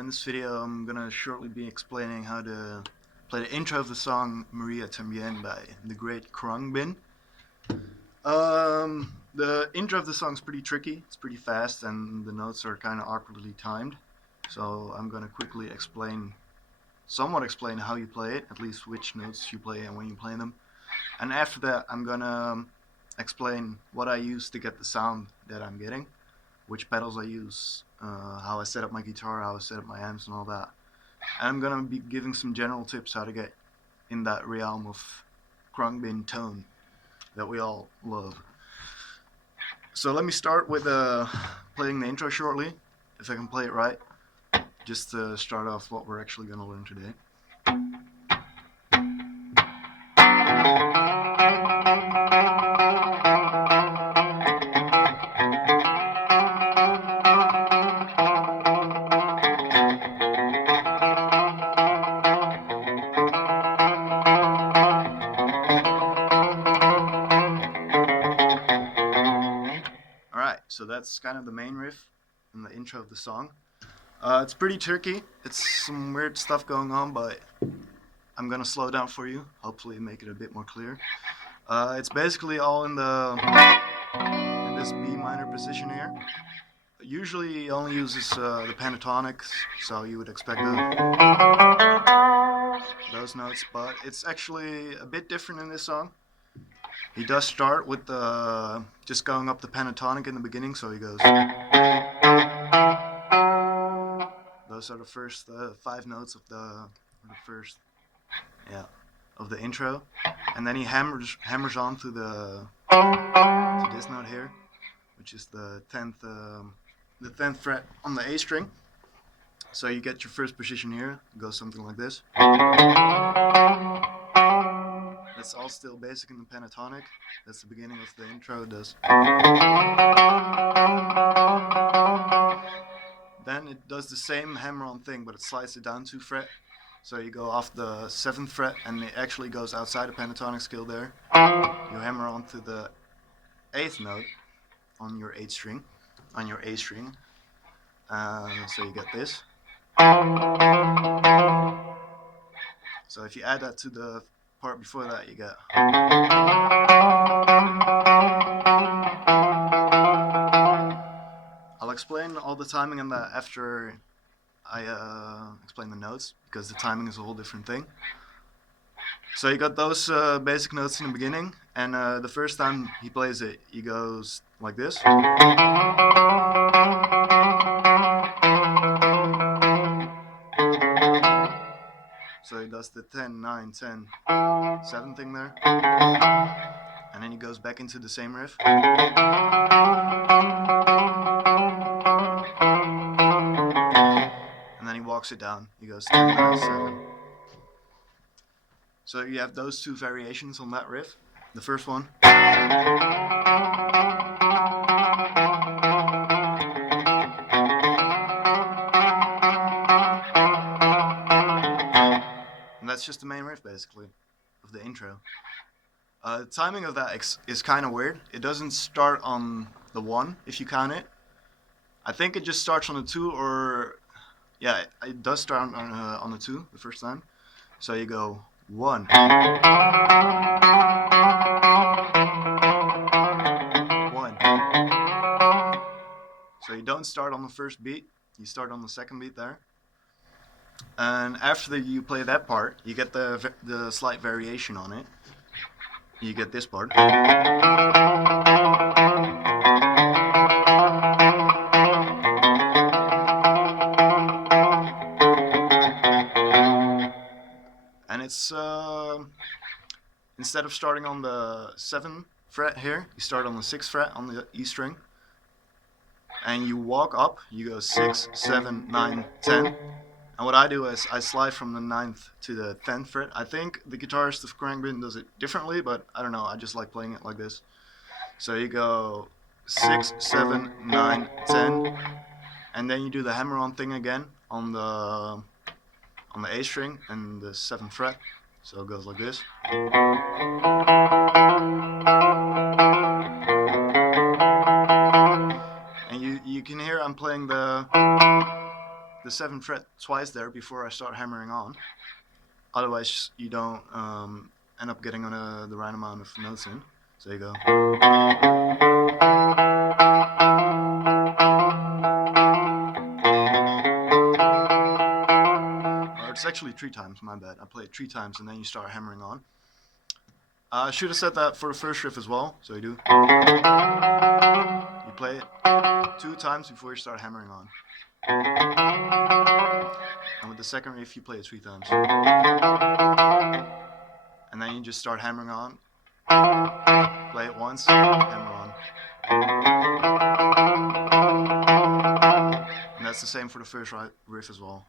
In this video, I'm gonna shortly be explaining how to play the intro of the song Maria Tambien by the great Khruangbin. The intro of the song is pretty tricky, it's pretty fast, and the notes are kind of awkwardly timed. So I'm gonna quickly somewhat explain how you play it, at least which notes you play and when you play them. And after that, I'm gonna explain what I use to get the sound that I'm getting, which pedals I use, how I set up my guitar, how I set up my amps and all that. And I'm gonna be giving some general tips how to get in that realm of Khruangbin tone that we all love. So let me start with playing the intro shortly, if I can play it right, just to start off what we're actually gonna learn today. Alright, so that's kind of the main riff in the intro of the song. It's pretty tricky, it's some weird stuff going on, but I'm gonna slow down for you, hopefully make it a bit more clear. It's basically all in this B minor position here. Usually he only uses the pentatonics, so you would expect those notes, but it's actually a bit different in this song. He does start with just going up the pentatonic in the beginning, so he goes. Those are the first 5 notes of the first, of the intro, and then he hammers on to this note here, which is the 10th fret on the A string. So you get your first position here, it goes something like this. That's all still basic in the pentatonic. That's the beginning of the intro. It does. Then it does the same hammer-on thing, but it slides it down 2 fret. So you go off the 7th fret, and it actually goes outside the pentatonic scale there. You hammer on to the 8th note on your 8th string, on your A string. So you get this. So if you add that to the part before that, you get. I'll explain all the timing on that after I explain the notes, because the timing is a whole different thing. So you got those basic notes in the beginning, and the first time he plays it, he goes like this. So he does the 10, 9, 10, 7 thing there. And then he goes back into the same riff. And then he walks it down. He goes 10, 9, 7. So you have those 2 variations on that riff. The first one. And that's just the main riff, basically, of the intro. The timing of that is kind of weird. It doesn't start on the 1, if you count it. I think it just starts on the 2, or... Yeah, it does start on the 2 the first time. So you go 1. 1. So you don't start on the first beat, you start on the second beat there. And after you play that part, you get the slight variation on it. You get this part. And it's, instead of starting on the 7th fret here, you start on the 6th fret on the E string. And you walk up, you go 6, 7, 9, 10. And what I do is I slide from the 9th to the 10th fret. I think the guitarist of Khruangbin does it differently, but I don't know, I just like playing it like this. So you go 6, 7, 9, 10, and then you do the hammer-on thing again on the A string and the 7th fret. So it goes like this. And you can hear I'm playing the the 7th fret twice there before I start hammering on. Otherwise, you don't end up getting on the right amount of notes in. So you go. Or it's actually 3 times, my bad. I play it 3 times and then you start hammering on. I should have said that for the first riff as well. So you do. You play it 2 times before you start hammering on. And with the second riff, you play it 3 times. And then you just start hammering on. Play it once, hammer on. And that's the same for the first riff as well.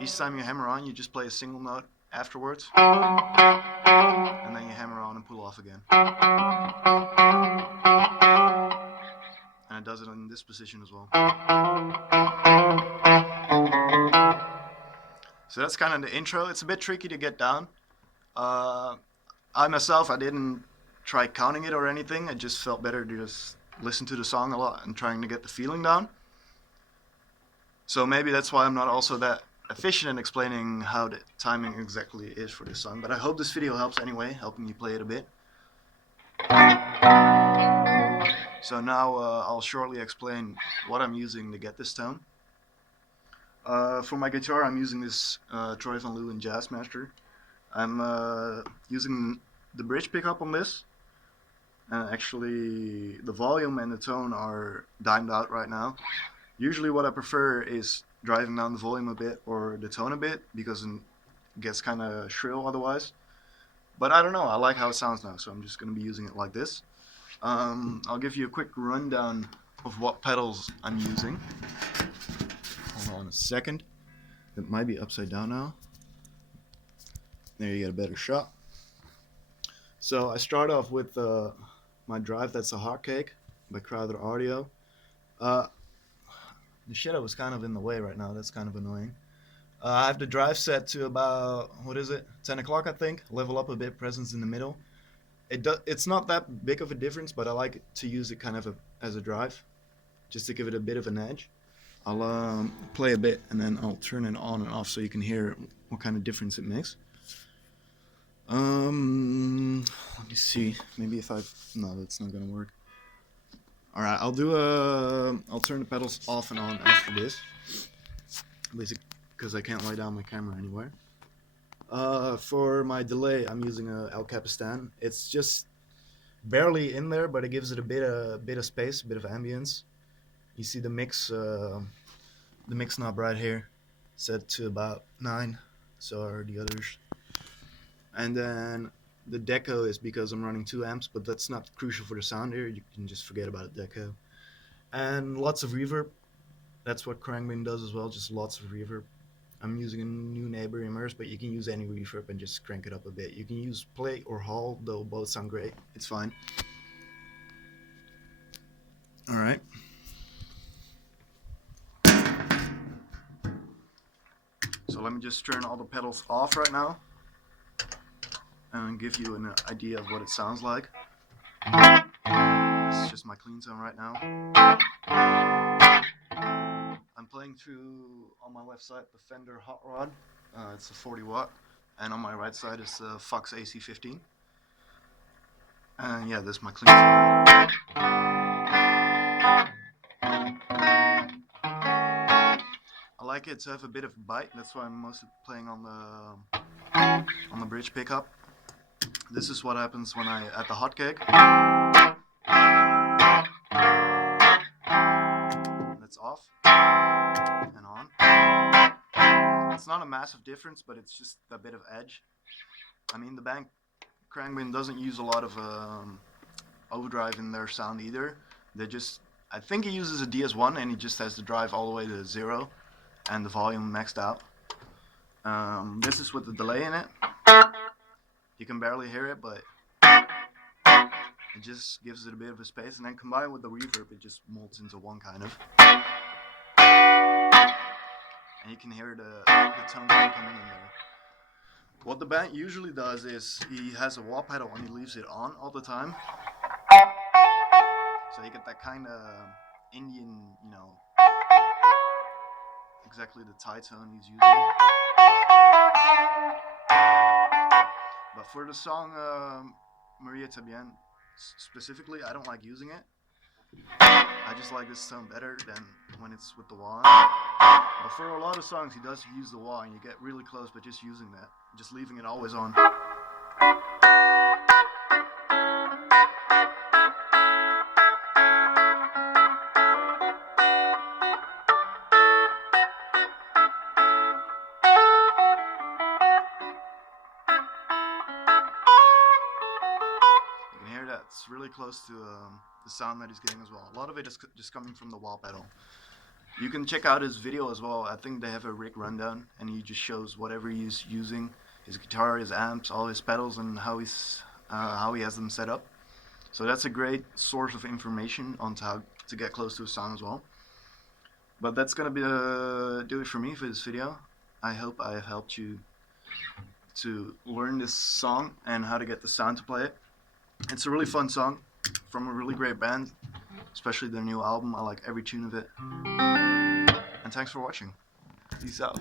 Each time you hammer on, you just play a single note afterwards. And then you hammer on and pull off again. And it does it in this position as well. So that's kind of the intro. It's a bit tricky to get down. I didn't try counting it or anything. I just felt better to just listen to the song a lot and trying to get the feeling down. So maybe that's why I'm not also that efficient in explaining how the timing exactly is for this song. But I hope this video helps anyway, helping you play it a bit. So now I'll shortly explain what I'm using to get this tone. For my guitar, I'm using this Troy Van Leeuwen Jazzmaster. I'm using the bridge pickup on this. And actually, the volume and the tone are dimed out right now. Usually what I prefer is driving down the volume a bit or the tone a bit because it gets kind of shrill otherwise. But I don't know, I like how it sounds now, so I'm just going to be using it like this. I'll give you a quick rundown of what pedals I'm using. Hold on a second. It might be upside down now. There you get a better shot. So I start off with my drive, that's a Hot Cake by Crowder Audio. The shadow is kind of in the way right now, that's kind of annoying. I have the drive set to about, 10 o'clock I think. Level up a bit, presence in the middle. It's not that big of a difference, but I like to use it kind of as a drive, just to give it a bit of an edge. I'll play a bit and then I'll turn it on and off so you can hear what kind of difference it makes. Let me see. Maybe no, that's not gonna work. Alright, I'll turn the pedals off and on after this. Basically, because I can't lay down my camera anywhere. For my delay, I'm using a El Capistan. It's just barely in there, but it gives it a bit of space, a bit of ambience. You see the mix knob right here, set to about 9. So are the others. And then the deco is because I'm running 2 amps, but that's not crucial for the sound here. You can just forget about a deco. And lots of reverb. That's what Khruangbin does as well, just lots of reverb. I'm using a New Neighbor Immerse, but you can use any reverb and just crank it up a bit. You can use Play or Hall, though both sound great. It's fine. Alright. So let me just turn all the pedals off right now and give you an idea of what it sounds like. This is just my clean tone right now. I'm playing through, on my left side, the Fender Hot Rod. It's a 40 watt. And on my right side is the Fox AC15. And yeah, this is my clean tone. I like it to have a bit of bite. That's why I'm mostly playing on the bridge pickup. This is what happens when at the Hot Cake. That's off and on. It's not a massive difference, but it's just a bit of edge. I mean, the band Khruangbin doesn't use a lot of overdrive in their sound either. I think he uses a DS1 and he just has the drive all the way to 0 and the volume maxed out. This is with the delay in it. You can barely hear it, but it just gives it a bit of a space, and then combined with the reverb, it just molds into one kind of. And you can hear the tone coming in there. What the band usually does is he has a wah pedal and he leaves it on all the time. So you get that kind of Indian, exactly the tie tone he's using. But for the song Maria Tambien specifically, I don't like using it. I just like this tone better than when it's with the wah. But for a lot of songs, he does use the wah, and you get really close by just using that, just leaving it always on. You can hear that it's really close to the sound that he's getting as well. A lot of it is just coming from the wah pedal. You can check out his video as well. I think they have a rig rundown, and he just shows whatever he's using, his guitar, his amps, all his pedals, and how he has them set up. So that's a great source of information on how to get close to a song as well. But that's gonna be do it for me for this video. I hope I have helped you to learn this song and how to get the sound to play it. It's a really fun song from a really great band, especially their new album. I like every tune of it. And thanks for watching. Peace out.